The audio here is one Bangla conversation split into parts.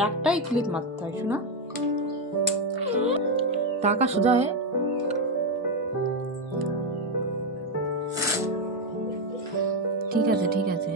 একটাই ক্লিপ মারতে হয় শোনা, টাকা সোজা হয়ে। ঠিক আছে ঠিক আছে।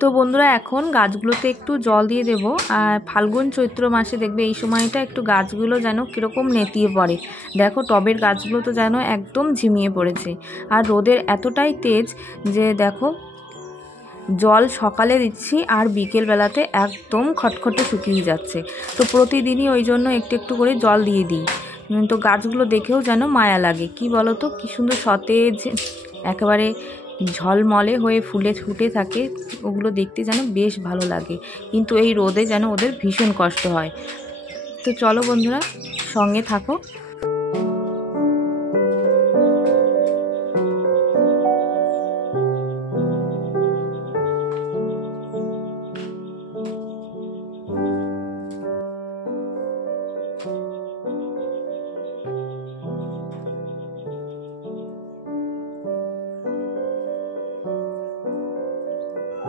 তো বন্ধুরা এখন গাছগুলোতে একটু জল দিয়ে দেবো। আর ফাল্গুন চৈত্র মাসে দেখবে এই সময়টা একটু গাছগুলো যেন কীরকম নেতিয়ে পড়ে। দেখো টবের গাছগুলো তো যেন একদম ঝিমিয়ে পড়েছে। আর রোদের এতটাই তেজ যে দেখো জল সকালে দিচ্ছি আর বিকেল বেলাতে একদম খটখটে শুকিয়ে যাচ্ছে। তো প্রতিদিনই ওই জন্য একটু একটু করে জল দিয়ে দিই। তো গাছগুলো দেখেও যেন মায়া লাগে। কি বলো তো, কী সুন্দর সতেজ একেবারে ঝলমলে হয়ে ফুলে ফুটে থাকে, ওগুলো দেখতে যেন বেশ ভালো লাগে। কিন্তু এই রোদে যেন ওদের ভীষণ কষ্ট হয়। তো চলো বন্ধুরা সঙ্গে থাকো।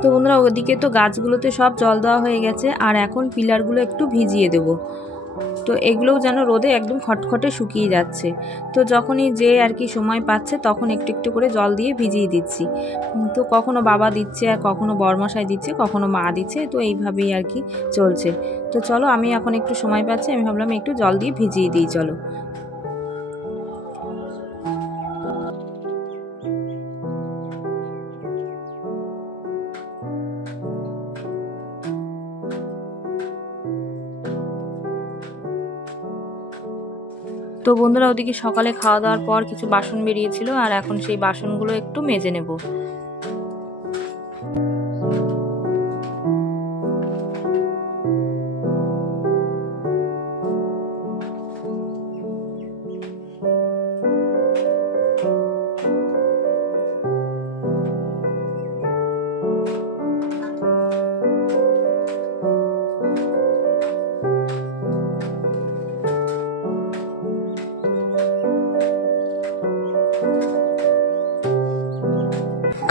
তো বন্ধুরা ওদিকে তো গাছগুলোতে সব জল দেওয়া হয়ে গেছে, আর এখন পিলারগুলো একটু ভিজিয়ে দেব। তো এগুলোও যেন রোদে একদম খটখটে শুকিয়ে যাচ্ছে। তো যখনই যে আর কি সময় পাচ্ছে তখন একটু একটু করে জল দিয়ে ভিজিয়ে দিচ্ছি। তো কখনো বাবা দিচ্ছে, আর কখনো বরমশাই দিচ্ছে, কখনো মা দিচ্ছে। তো এইভাবেই আর কি চলছে। তো চলো আমি এখন একটু সময় পাচ্ছি, আমি ভাবলাম একটু জল দিয়ে ভিজিয়ে দিই। চলো। তো বন্ধুরা ওদিকে সকালে খাওয়া দাওয়ার পর কিছু বাসন বেরিয়েছিল, আর এখন সেই বাসনগুলো একটু মেজে নেব।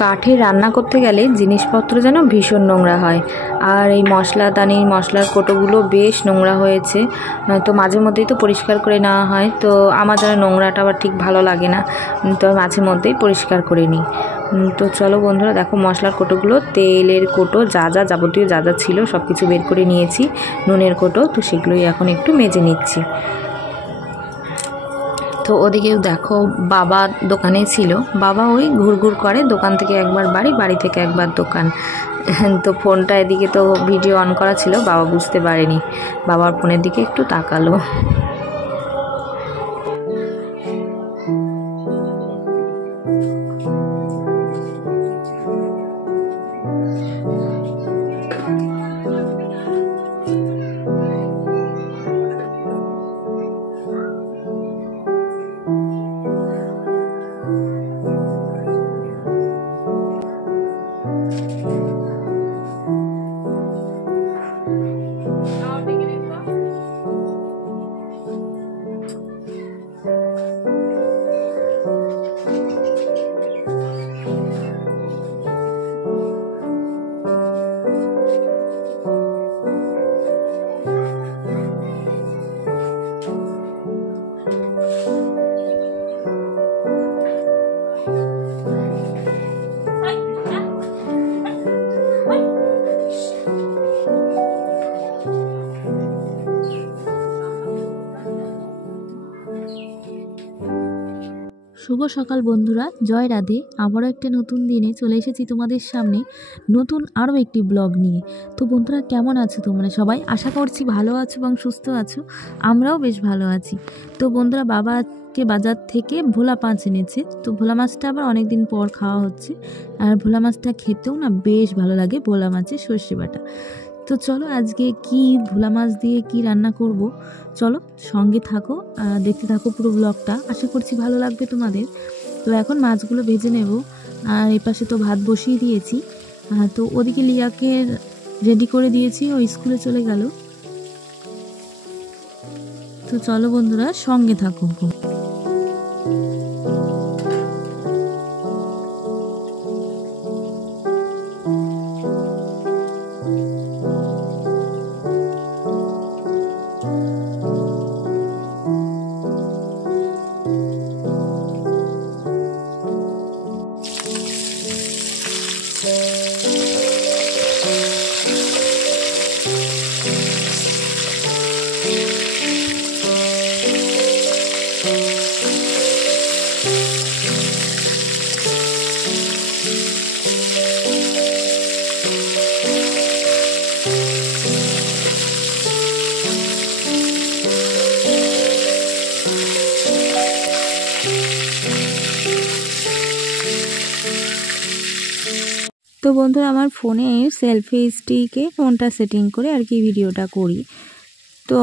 কাঠে রান্না করতে গেলে জিনিসপত্র যেন ভীষণ নোংরা হয়। আর এই মশলাদানি মশলার কোটোগুলো বেশ নোংরা হয়েছে। তো মাঝে মধ্যেই তো পরিষ্কার করে নেওয়া হয়। তো আমার যেন নোংরাটা আবার ঠিক ভালো লাগে না, তো মাঝে মধ্যেই পরিষ্কার করে নিই। তো চলো বন্ধুরা দেখো মশলার কোটোগুলো, তেলের কোটো, যা যা যাবতীয় যা যা ছিল সব কিছু বের করে নিয়েছি, নুনের কোটো। তো সেগুলোই এখন একটু মেজে নিচ্ছি। তো ওদিকেও দেখো বাবা দোকানে ছিল। বাবা ওই ঘুরঘুর করে, দোকান থেকে একবার বাড়ি, বাড়ি থেকে একবার দোকান। তো ফোনটা এদিকে তো ভিডিও অন করা ছিল, বাবা বুঝতে পারেনি, বাবার ফোনের দিকে একটু তাকালো। শুভ সকাল বন্ধুরা, জয় রাধে। আবারও একটা নতুন দিনে চলে এসেছি তোমাদের সামনে নতুন আরও একটি ব্লগ নিয়ে। তো বন্ধুরা কেমন আছো তোমরা সবাই? আশা করছি ভালো আছো এবং সুস্থ আছো। আমরাও বেশ ভালো আছি। তো বন্ধুরা বাবাকে বাজার থেকে ভোলা মাছ এনেছে। তো ভোলা মাছটা আবার অনেক দিন পর খাওয়া হচ্ছে। আর ভোলা মাছটা খেতেও না বেশ ভালো লাগে, ভোলা মাছের সর্ষে বাটা। তো তো চলো আজকে কি ভোলা মাছ দিয়ে কি রান্না করব, চলো সঙ্গে থাকো, দেখতে থাকো পুরো ব্লগটা, আশা করছি ভালো লাগবে তোমাদের। তো এখন মাছগুলো ভেজে নেব, আর এই পাশে তো ভাত বসিয়ে দিয়েছি। তো ওদিকে লিয়াকে রেডি করে দিয়েছি, ও স্কুলে চলে গেল। তো চলো বন্ধুরা সঙ্গে থাকো। তো বন্ধুরা আমার ফোনে সেলফি স্টিকে ফোনটা সেটিং করে আর কি ভিডিওটা করি। তো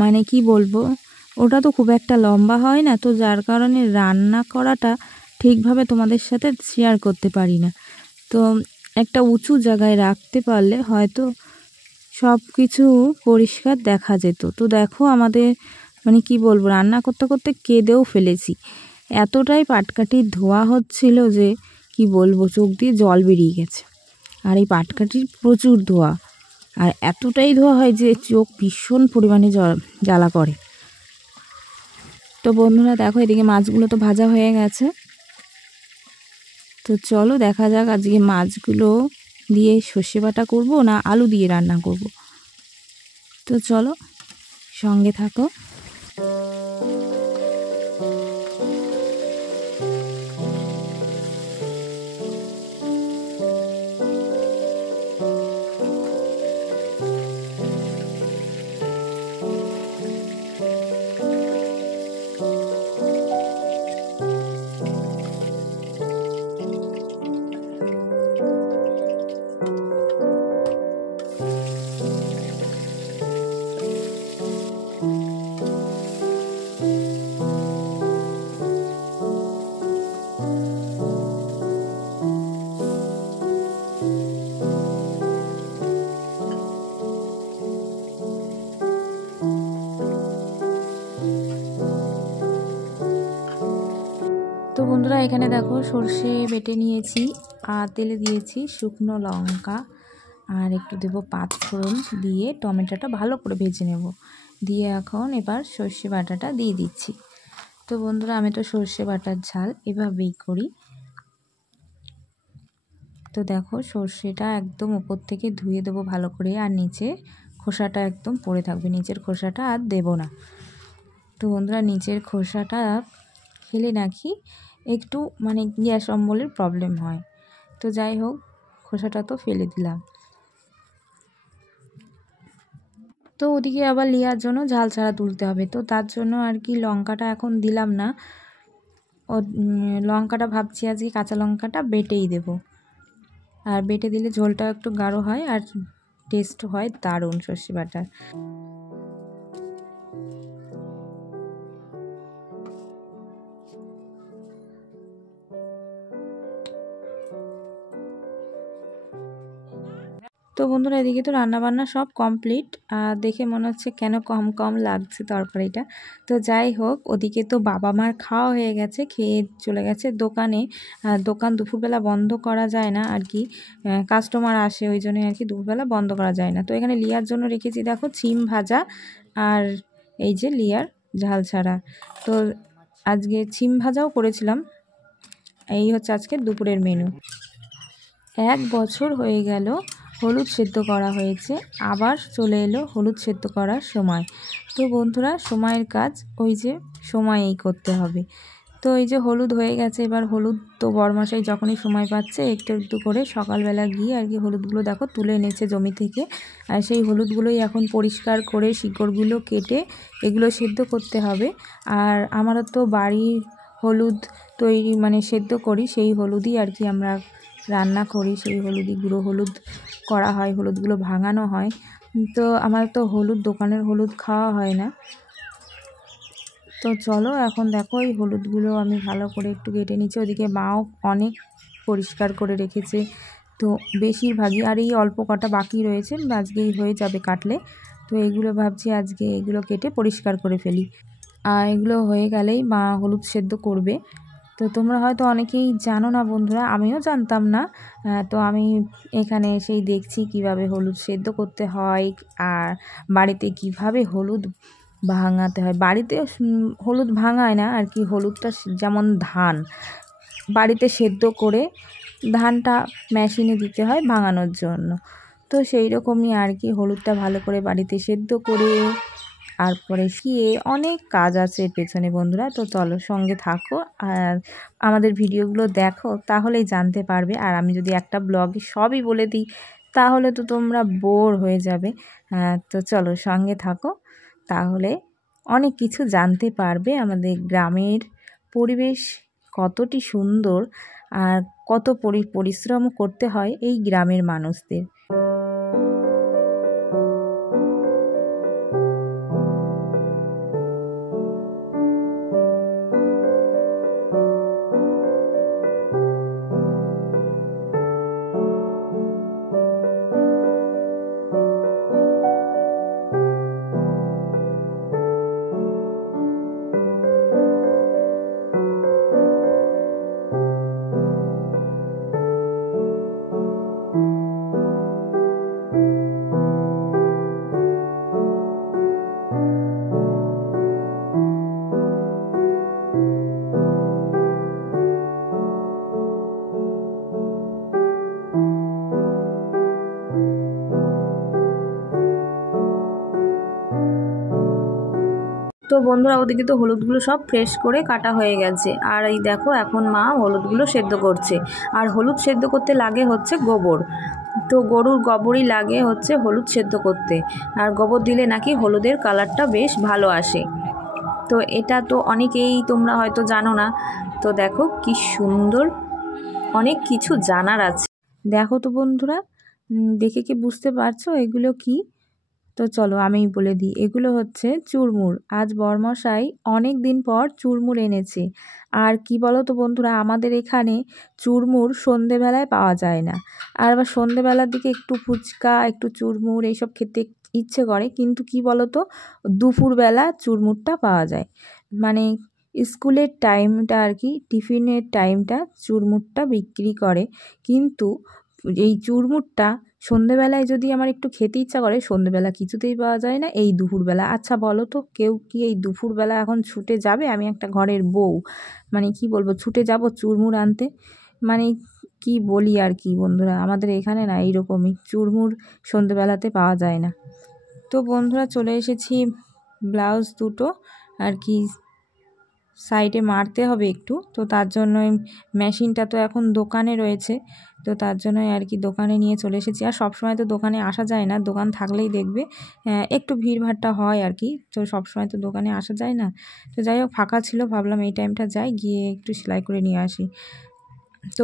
মানে কি বলবো, ওটা তো খুব একটা লম্বা হয় না, তো যার কারণে রান্না করাটা ঠিকভাবে তোমাদের সাথে শেয়ার করতে পারি না। তো একটা উঁচু জায়গায় রাখতে পারলে হয়তো সব কিছু পরিষ্কার দেখা যেত। তো দেখো আমাদের মানে কি বলবো, রান্না করতে করতে কেঁদেও ফেলেছি, এতটাই পাটকাঠি ধোয়া হচ্ছিল যে কি বলবো, চোখ দিয়ে জল বেরিয়ে গেছে। আর এই পাটকাঠির প্রচুর ধোয়া, আর এতটাই ধোয়া হয় যে চোখ ভীষণ পরিমাণে জ্বালা করে। তো বন্ধুরা দেখো এদিকে মাছগুলো তো ভাজা হয়ে গেছে। তো চলো দেখা যাক আজকে মাছগুলো দিয়ে সর্ষে বাটা করব না আলু দিয়ে রান্না করব। তো চলো সঙ্গে থাকো। তো বন্ধুরা এখানে দেখো সর্ষে বেটে নিয়েছি, আর তেলে দিয়েছি শুকনো লঙ্কা, আর একটু দেবো পাঁচফোড়ন, দিয়ে টমেটোটা ভালো করে ভেজে নেব, দিয়ে এখন এবার সর্ষে বাটাটা দিয়ে দিচ্ছি। তো বন্ধুরা আমি তো সর্ষে বাটার ঝাল এভাবেই করি। তো দেখো সর্ষেটা একদম উপর থেকে ধুয়ে দেবো ভালো করে, আর নিচে খোসাটা একদম পড়ে থাকবে, নিচের খোসাটা আর দেবো না। তো বন্ধুরা নিচের খোসাটা খেলে নাকি একটু মানে গ্যাস অম্বলের প্রবলেম হয়, তো যাই হোক খোসাটা তো ফেলে দিলাম। তো ওদিকে আবার লিয়ার জন্য ঝাল ছাড়া তুলতে হবে, তো তার জন্য আর কি লঙ্কাটা এখন দিলাম না, ও লঙ্কাটা ভাবছি আজকে কাঁচা লঙ্কাটা বেটেই দেব, আর বেটে দিলে ঝোলটা একটু গাঢ় হয় আর টেস্ট হয় দারুণ সর্ষে বাটার। তো বন্ধুরা এদিকে তো রান্নাবান্না সব কমপ্লিট, দেখে মনে হচ্ছে কেন কম কম লাগছে তরকারিটা। তো যাই হোক ওদিকে তো বাবা মার খাওয়া হয়ে গেছে, খেয়ে চলে গেছে দোকানে। দোকান দুপুরবেলা বন্ধ করা যায় না আর কি, কাস্টমার আসে ওই জন্যই আর কি দুপুরবেলা বন্ধ করা যায় না। তো এখানে লিয়ার জন্য রেখেছি দেখো সিম ভাজা, আর এই যে লিয়ার ঝাল ছাড়া। তো আজকে সিম ভাজাও করেছিলাম। এই হচ্ছে আজকে দুপুরের মেনু। 1 বছর হয়ে গেল হলুদ সেদ্ধ করা হয়েছে, আবার চলে এলো হলুদ সেদ্ধ করার সময়। তো বন্ধুরা সময়ের কাজ ওই যে সময়েই করতে হবে। তো এই যে হলুদ হয়ে গেছে, এবার হলুদ তো বরমশাই যখনই সময় পাচ্ছে একটু একটু করে সকালবেলা গিয়ে আর কি হলুদগুলো দেখো তুলে এনেছে জমি থেকে, আর সেই হলুদগুলোই এখন পরিষ্কার করে শিকড়গুলো কেটে এগুলো সেদ্ধ করতে হবে। আর আমারও তো বাড়ির হলুদ তৈরি মানে সেদ্ধ করি, সেই হলুদই আর কি আমরা রান্না করি, সেই হলুদই গুঁড়ো হলুদ করা হয়, হলুদগুলো ভাঙানো হয়। তো আমার তো হলুদ, দোকানের হলুদ খাওয়া হয় না। তো চলো এখন দেখো এই হলুদগুলো আমি ভালো করে একটু কেটে নিচ্ছি। ওদিকে মাও অনেক পরিষ্কার করে রেখেছে, তো বেশিরভাগই, আর এই অল্প কটা বাকি রয়েছে, আজকেই হয়ে যাবে কাটলে। তো এইগুলো ভাবছি আজকে এগুলো কেটে পরিষ্কার করে ফেলি। আর এগুলো হয়ে গেলেই মা হলুদ সেদ্ধ করবে। তো তোমরা হয়তো অনেকেই জানো না বন্ধুরা, আমিও জানতাম না। তো আমি এখানে এসেই দেখছি কিভাবে হলুদ সেদ্ধ করতে হয়, আর বাড়িতে কিভাবে হলুদ ভাঙাতে হয়। বাড়িতে হলুদ ভাঙায় না আর কি, হলুদটা যেমন ধান বাড়িতে সেদ্ধ করে ধানটা মেশিনে দিতে হয় ভাঙানোর জন্য। তো সেই রকমই আর কি, হলুদটা ভালো করে বাড়িতে সেদ্ধ করে তারপরে শিয়ে অনেক কাজ আছে এর পেছনে বন্ধুরা। তো চলো সঙ্গে থাকো আর আমাদের ভিডিওগুলো দেখো, তাহলেই জানতে পারবে। আর আমি যদি একটা ব্লগে সবই বলে দিই তাহলে তো তোমরা বোর হয়ে যাবে। তো চলো সঙ্গে থাকো, তাহলে অনেক কিছু জানতে পারবে। আমাদের গ্রামের পরিবেশ কতটি সুন্দর, আর কত পরিশ্রম করতে হয় এই গ্রামের মানুষদের। তো বন্ধুরা ওদিকে তো হলুদগুলো সব ফ্রেশ করে কাটা হয়ে গেছে, আর এই দেখো এখন মা হলুদগুলো সেদ্ধ করছে। আর হলুদ সেদ্ধ করতে লাগে হচ্ছে গোবর, তো গরুর গোবরই লাগে হচ্ছে হলুদ সেদ্ধ করতে। আর গোবর দিলে নাকি হলুদের কালারটা বেশ ভালো আসে। তো এটা তো অনেকেই তোমরা হয়তো জানো না। তো দেখো কি সুন্দর, অনেক কিছু জানার আছে। দেখো তো বন্ধুরা, দেখে কি বুঝতে পারছো এগুলো কি? তো চলো আমি বলে দিই, এগুলো হচ্ছে চুরমুর। আজ বরমশাই অনেক দিন পর চুরমুর এনেছে। আর কি বলো তো বন্ধুরা, আমাদের এখানে চুরমুর সন্ধেবেলায় পাওয়া যায় না। আর আবার সন্ধেবেলার দিকে একটু ফুচকা, একটু চুরমুর এইসব খেতে ইচ্ছে করে, কিন্তু কি বলো তো, দুপুরবেলা চুরমুরটা পাওয়া যায়। মানে স্কুলের টাইমটা আর কি, টিফিনের টাইমটা চুরমুরটা বিক্রি করে। কিন্তু এই চুরমুরটা সন্ধেবেলায় যদি আমার একটু খেতে ইচ্ছা করে, সন্ধেবেলা কিছুতেই পাওয়া যায় না, এই দুপুরবেলা। আচ্ছা বলো তো, কেউ কি এই দুপুরবেলা এখন ছুটে যাবে? আমি একটা ঘরের বউ, মানে কি বলবো, ছুটে যাব চুরমুর আনতে? মানে কি বলি আর কি বন্ধুরা, আমাদের এখানে না এইরকমই, চুরমুর সন্ধেবেলাতে পাওয়া যায় না। তো বন্ধুরা চলে এসেছি, ব্লাউজ দুটো আর কি সাইডে মারতে হবে একটু। তো তার জন্যই মেশিনটা তো এখন দোকানে রয়েছে, তো তার জন্যই আর কি দোকানে নিয়ে চলে এসেছি। আর সবসময় তো দোকানে আসা যায় না, দোকান থাকলেই দেখবে একটু ভিড়ভাট্টা হয় আর কি, তো সবসময় তো দোকানে আসা যায় না। তো যাই হোক ফাঁকা ছিল, ভাবলাম এই টাইমটা যাই, গিয়ে একটু সেলাই করে নিয়ে আসি। তো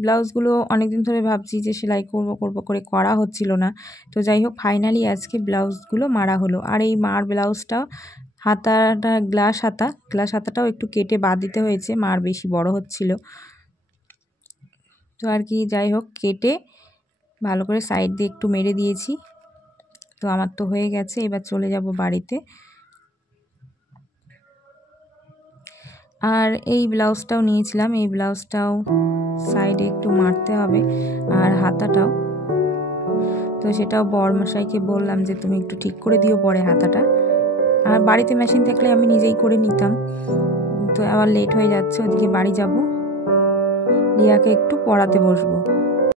ব্লাউজগুলো অনেক দিন ধরে ভাবছি যে সেলাই করব করে করা হচ্ছিল না। তো যাই হোক ফাইনালি আজকে ব্লাউজগুলো মারা হলো। আর এই মার ব্লাউজটা হাতাটা গ্লাস হাতাটাও একটু কেটে বাদ দিতে হয়েছে, মার বেশি বড় হচ্ছিল। তো আর কি যাই হোক কেটে ভালো করে সাইড দিয়ে একটু মেরে দিয়েছি। তো আমার তো হয়ে গেছে, এবার চলে যাব বাড়িতে। আর এই ব্লাউজটাও নিয়েছিলাম, এই ব্লাউজটাও সাইডে একটু মারতে হবে, আর হাতাটাও। তো সেটাও বরমশাইকে বললাম যে তুমি একটু ঠিক করে দিও পরে হাতাটা। আর বাড়িতে মেশিন থাকলে আমি নিজেই করে নিতাম। তো আবার লেট হয়ে যাচ্ছে, ওদিকে বাড়ি যাব, রিয়াকে একটু পড়াতে বসবো।